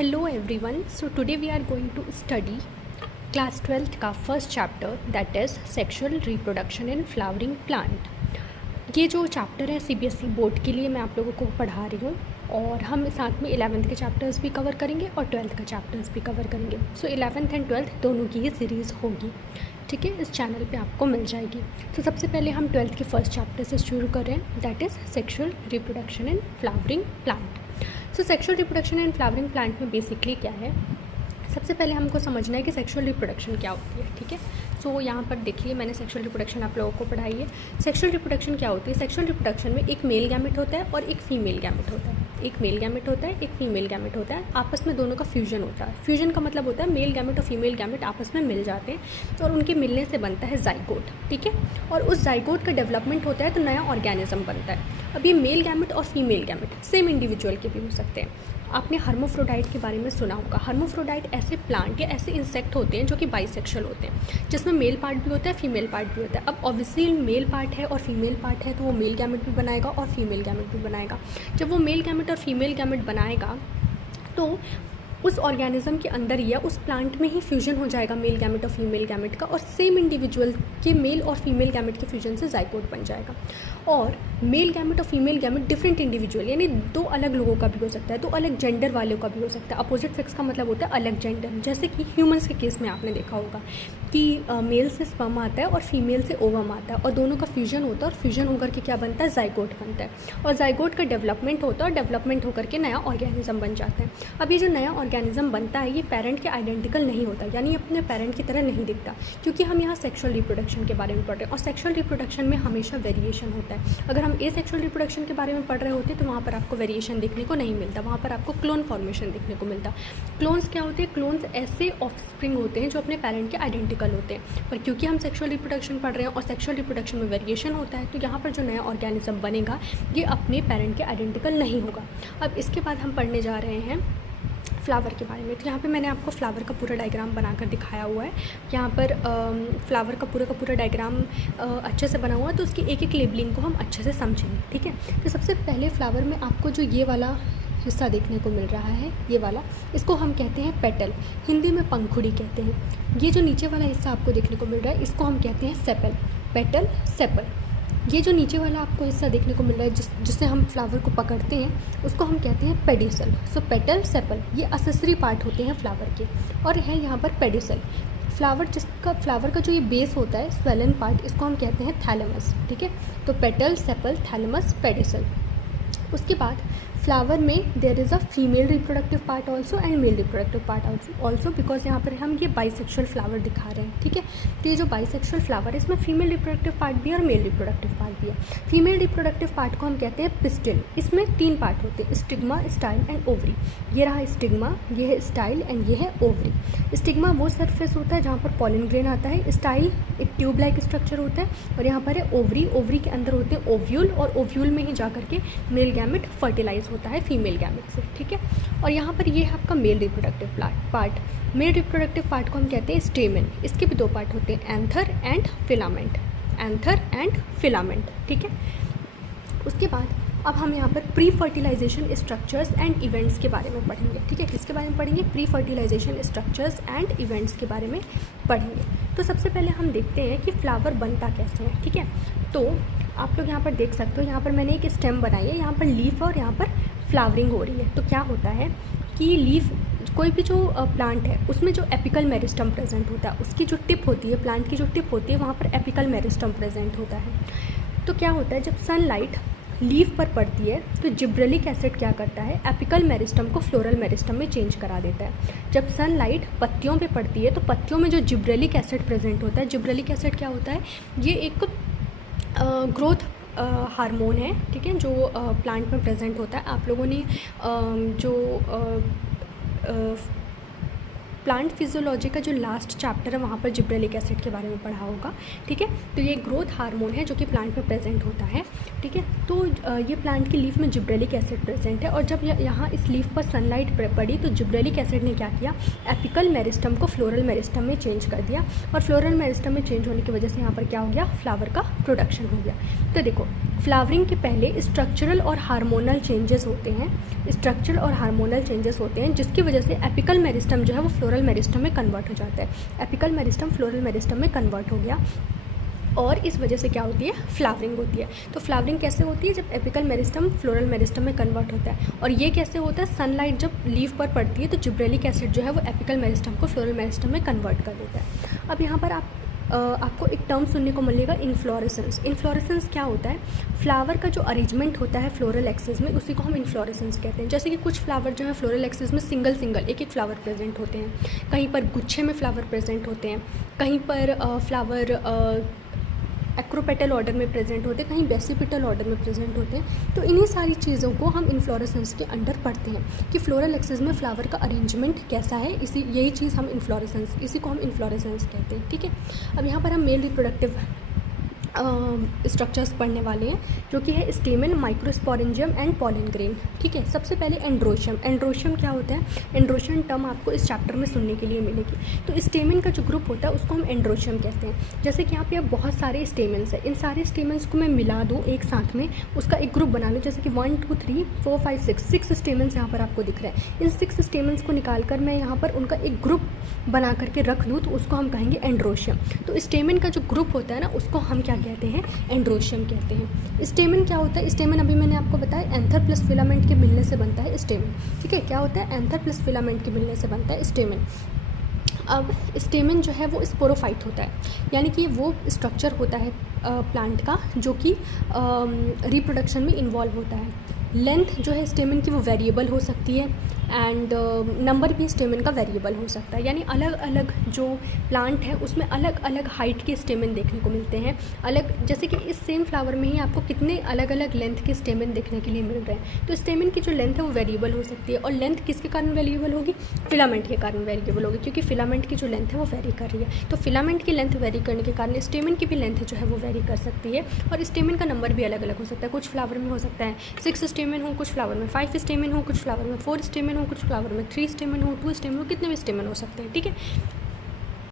Hello everyone. So today we are going to study class 12th का first chapter that is sexual reproduction in flowering plant. ये जो chapter है CBSE board के लिए मैं आप लोगों को पढ़ा रही हूँ और हम साथ में 11th के चैप्टर्स भी कवर करेंगे और 12th का चैप्टर्स भी कवर करेंगे। सो 11th एंड 12th दोनों की ये सीरीज़ होगी, ठीक है, इस चैनल पे आपको मिल जाएगी। तो सबसे पहले हम 12th के फर्स्ट चैप्टर से शुरू कर रहे हैं that is sexual reproduction in flowering plant. So sexual reproduction in flowering plant में बेसिकली क्या है, सबसे पहले हमको समझना है कि सेक्सुअल रिप्रोडक्शन क्या होती है, ठीक है। सो यहाँ पर देखिए मैंने सेक्सुअल रिप्रोडक्शन आप लोगों को पढ़ाई है। सेक्सुअल रिप्रोडक्शन क्या होती है, सेक्सुअल रिप्रोडक्शन में एक मेल गैमेट होता है और एक फीमेल गैमेट होता है। एक मेल गैमेट होता है, एक फीमेल गैमेट होता है, आपस में दोनों का फ्यूजन होता है। फ्यूजन का मतलब होता है मेल गैमेट और फीमेल गैमेट आपस में मिल जाते हैं और उनके मिलने से बनता है जाइगोट, ठीक है। और उस जाइगोट का डेवलपमेंट होता है तो नया ऑर्गेनिज्म बनता है। अब ये मेल गैमेट और फीमेल गैमेट सेम इंडिविजुअल के भी हो सकते हैं। आपने हर्मोफ्रोडाइट के बारे में सुना होगा। हर्मोफ्रोडाइट ऐसे प्लांट या ऐसे इंसेक्ट होते हैं जो कि बाइसेक्सुअल होते हैं, जिसमें मेल पार्ट भी होता है, फीमेल पार्ट भी होता है। अब ऑब्वियसली मेल पार्ट है और फीमेल पार्ट है तो वो मेल गैमेट भी बनाएगा और फीमेल गैमेट भी बनाएगा। जब वो मेल गैमेट और फीमेल गैमेट बनाएगा तो उस ऑर्गेनिज्म के अंदर ही या उस प्लांट में ही फ्यूजन हो जाएगा मेल गैमेट और फीमेल गैमेट का और सेम इंडिविजुअल के मेल और फीमेल गैमेट के फ्यूजन से जाइगोट बन जाएगा। और मेल गैमेट और फीमेल गैमेट डिफरेंट इंडिविजुअल यानी दो अलग लोगों का भी हो सकता है, दो अलग जेंडर वालों का भी हो सकता है। अपोजिट सेक्स का मतलब होता है अलग जेंडर। जैसे कि ह्यूमन्स के केस में आपने देखा होगा कि मेल से स्पर्म आता है और फीमेल से ओवम आता है और दोनों का फ्यूजन होता है और फ्यूजन होकर के क्या बनता है, जाइगोट बनता है। और जाइगोट का डेवलपमेंट होता है और डेवलपमेंट होकर के नया ऑर्गेनिज्म बन जाता है। अब ये जो नया ऑर्गेनिज्म बनता है ये पेरेंट के आइडेंटिकल नहीं होता, यानी अपने पेरेंट की तरह नहीं दिखता, क्योंकि हम यहाँ सेक्सुअल रिप्रोडक्शन के बारे में पढ़ रहे हैं और सेक्सुअल रिप्रोडक्शन में हमेशा वेरिएशन होता है। अगर हम एसेक्सुअल रिप्रोडक्शन के बारे में पढ़ रहे होते तो वहाँ पर आपको वेरिएशन देखने को नहीं मिलता, वहाँ पर आपको क्लोन फॉर्मेशन देखने को मिलता। क्लोन्स क्या होते हैं, क्लोन्स ऐसे ऑफस्प्रिंग होते हैं जो अपने पेरेंट के आइडेंटिकल होते हैं। पर क्योंकि हम सेक्सुअल रिप्रोडक्शन पढ़ रहे हैं और सेक्सुअल रिप्रोडक्शन में वेरिएशन होता है तो यहाँ पर जो नया ऑर्गेनिज्म बनेगा ये अपने पेरेंट के आइडेंटिकल नहीं होगा। अब इसके बाद हम पढ़ने जा रहे हैं फ्लावर के बारे में। तो यहाँ पे मैंने आपको फ्लावर का पूरा डायग्राम बनाकर दिखाया हुआ है। यहाँ पर फ्लावर का पूरा डायग्राम अच्छे से बना हुआ है तो उसकी एक एक लेबलिंग को हम अच्छे से समझेंगे, ठीक है। तो सबसे पहले फ्लावर में आपको जो ये वाला हिस्सा देखने को मिल रहा है, ये वाला, इसको हम कहते हैं पेटल, हिंदी में पंखुड़ी कहते हैं। ये जो नीचे वाला हिस्सा आपको देखने को मिल रहा है इसको हम कहते हैं सेपल, पेटल सेपल। ये जो नीचे वाला आपको हिस्सा देखने को मिल रहा है जिससे हम फ्लावर को पकड़ते हैं उसको हम कहते हैं पेडिसल। सो पेटल सेपल ये एक्सेसरी पार्ट होते हैं फ्लावर के और है यहाँ पर पेडिसल। फ्लावर का जो ये बेस होता है स्वेलन पार्ट इसको हम कहते हैं थैलेमस, ठीक है। तो पेटल सेपल थैलेमस पेडिसल। उसके बाद फ्लावर में there is a female reproductive part also and male reproductive part also because यहाँ पर हम ये बाइसेक्सुअल फ्लावर दिखा रहे हैं, ठीक है। तो ये जो बाइसेक्सुअल फ्लावर है इसमें फीमेल रिप्रोडक्टिव पार्ट भी है और मेल रिप्रोडक्टिव पार्ट भी है। फीमेल रिप्रोडक्टिव पार्ट को हम कहते हैं पिस्टिल। इसमें 3 पार्ट होते हैं, स्टिग्मा, स्टाइल एंड ओवरी। ये रहा स्टिग्मा, ये है स्टाइल एंड ये है ओवरी। स्टिग्मा वो सरफेस होता है जहाँ पर पॉलन ग्रेन आता है, स्टाइल एक ट्यूब लाइक स्ट्रक्चर होता है और यहाँ पर है ओवरी। ओवरी के अंदर होते हैं ओव्यूल और ओव्यूल में ही जा करके मेल गैमेट फर्टिलाइज होता है फीमेल गैमेट से, ठीक है। और यहाँ पर ये है आपका mail reproductive part. Mail reproductive part को हम कहते हैं स्टेमन। इसके भी 2 पार्ट होते हैं, anther and filament, anther and filament, ठीक है। उसके बाद अब हम यहाँ पर pre fertilization structures and events के बारे में पढ़ेंगे, ठीक है। किसके बारे में पढ़ेंगे, pre fertilization structures and events के बारे में पढ़ेंगे। तो सबसे पहले हम देखते हैं कि फ्लावर बनता कैसे है, ठीक है। तो आप लोग यहाँ पर देख सकते हो, यहाँ पर मैंने एक स्टेम बनाई है, यहाँ पर लीफ और यहाँ पर फ्लावरिंग हो रही है। तो क्या होता है कि लीफ कोई भी जो प्लांट है उसमें जो एपिकल मेरिस्टम प्रेजेंट होता है, उसकी जो टिप होती है, प्लांट की जो टिप होती है वहाँ पर एपिकल मेरिस्टम प्रेजेंट होता है। तो क्या होता है जब सनलाइट लीफ पर पड़ती है तो जिब्रेलिक एसिड क्या करता है, एपिकल मेरिस्टम को फ्लोरल मेरिस्टम में चेंज करा देता है। जब सनलाइट पत्तियों पे पड़ती है तो पत्तियों में जो जिब्रेलिक एसिड प्रेजेंट होता है, जिब्रेलिक एसिड क्या होता है, ये एक ग्रोथ हार्मोन है, ठीक है, जो प्लांट में प्रेजेंट होता है। आप लोगों ने जो प्लांट फिजियोलॉजी का जो लास्ट चैप्टर है वहाँ पर जिब्रेलिक एसिड के बारे में पढ़ा होगा, ठीक है। तो ये ग्रोथ हार्मोन है जो कि प्लांट में प्रेजेंट होता है, ठीक है। तो ये प्लांट की लीफ में जिब्रेलिक एसिड प्रेजेंट है और जब यहाँ इस लीफ पर सनलाइट पड़ी तो जिब्रेलिक एसिड ने क्या किया, एपिकल मेरिस्टम को फ्लोरल मेरिस्टम में चेंज कर दिया और फ्लोरल मेरिस्टम में चेंज होने की वजह से यहाँ पर क्या हो गया, फ्लावर का प्रोडक्शन हो गया। तो देखो फ्लावरिंग के पहले स्ट्रक्चरल और हार्मोनल चेंजेस होते हैं जिसकी वजह से एपिकल मेरिस्टम जो है वो फ्लोरल मेरिस्टम में कन्वर्ट हो जाता है। एपिकल मेरिस्टम फ्लोरल मेरिस्टम में कन्वर्ट हो गया और इस वजह से क्या होती है, फ्लावरिंग होती है। तो फ्लावरिंग कैसे होती है, जब एपिकल मेरिस्टम फ्लोरल मेरिस्टम में कन्वर्ट होता है। और ये कैसे होता है, सनलाइट जब लीफ पर पड़ती है तो जिब्रेलिक एसिड जो है वो एपिकल मेरिस्टम को फ्लोरल मेरिस्टम में कन्वर्ट कर देता है। अब यहाँ पर आपको एक टर्म सुनने को मिलेगा, इन्फ्लोरेसेंस। इन्फ्लोरेसेंस क्या होता है, फ्लावर का जो अरेंजमेंट होता है फ्लोरल एक्सिस में, उसी को हम इन्फ्लोरेसेंस कहते हैं। जैसे कि कुछ फ्लावर जो है फ्लोरल एक्सिस में सिंगल एक फ्लावर प्रेजेंट होते हैं, कहीं पर गुच्छे में फ्लावर प्रेजेंट होते हैं, कहीं पर फ्लावर एक्रोपेटल ऑर्डर में प्रेजेंट होते हैं, कहीं बेसिपिटल ऑर्डर में प्रेजेंट होते हैं। तो इन्हीं सारी चीज़ों को हम इन्फ्लोरेसेंस के अंडर पढ़ते हैं कि फ्लोरल एक्सिस में फ्लावर का अरेंजमेंट कैसा है, यही चीज़ हम इसी को हम इन्फ्लोरेसेंस कहते हैं। ठीक है, अब यहाँ पर हम मेल रिप्रोडक्टिव स्ट्रक्चर्स पढ़ने वाले हैं, जो कि है स्टेमन, माइक्रोस्पोरेंजियम एंड पॉलन ग्रेन। ठीक है, सबसे पहले एंड्रोशियम। एंड्रोशियम क्या होता है, एंड्रोशियम टर्म आपको इस चैप्टर में सुनने के लिए मिलेगी। तो स्टेमन का जो ग्रुप होता है उसको हम एंड्रोशियम कहते हैं। जैसे कि यहाँ पे बहुत सारे स्टेमन्स हैं, इन सारे स्टेमन्स को मैं मिला दूँ एक साथ में, उसका एक ग्रुप बना लूँ। जैसे कि 1 2 3 4 5 6 स्टेमन्स यहाँ पर आपको दिख रहे हैं। इन 6 स्टेमन्स को निकाल कर मैं यहाँ पर उनका एक ग्रुप बना करके रख लूँ तो उसको हम कहेंगे एंड्रोशियम। तो स्टेमन का जो ग्रुप होता है ना, उसको हम क्या कहते हैं, एंड्रोशियम कहते हैं। स्टेमन क्या होता है, स्टेमन अभी मैंने आपको बताया एंथर प्लस फिलामेंट के मिलने से बनता है स्टेमन। ठीक है, क्या होता है, एंथर प्लस फिलामेंट के मिलने से बनता है स्टेमन। अब स्टेमन जो है वो स्पोरोफाइट होता है, यानी कि वो स्ट्रक्चर होता है प्लांट का जो कि रिप्रोडक्शन में इन्वॉल्व होता है। लेंथ जो है स्टेमन की वो वेरिएबल हो सकती है एंड नंबर भी स्टेमन का वेरिएबल हो सकता है। यानी अलग अलग जो प्लांट है उसमें अलग अलग हाइट के स्टेमन देखने को मिलते हैं। जैसे कि इस सेम फ्लावर में ही आपको कितने अलग अलग लेंथ के स्टेमन देखने के लिए मिल रहे हैं। तो स्टेमन की जो लेंथ है वो वेरिएबल हो सकती है, और लेंथ किसके कारण वेरिएबल होगी, फिलामेंट के कारण वेरिएबल होगी, क्योंकि फिलामेंट की जो लेंथ है वो वेरी कर रही है। तो फिलामेंट की लेंथ वेरी करने के कारण स्टेमन की भी लेंथ जो है वो वेरी कर सकती है, और स्टेमन का नंबर भी अलग अलग हो सकता है। कुछ फ्लावर में हो सकता है 6 स्टेमन हो, कुछ फ्लावर में 5 स्टेमन हो, कुछ फ्लावर में 4 स्टेमन हो, कुछ फ्लावर में 3 स्टेमन हो, 2 स्टेमन हो, कितने भी स्टेमन हो सकते हैं। ठीक है,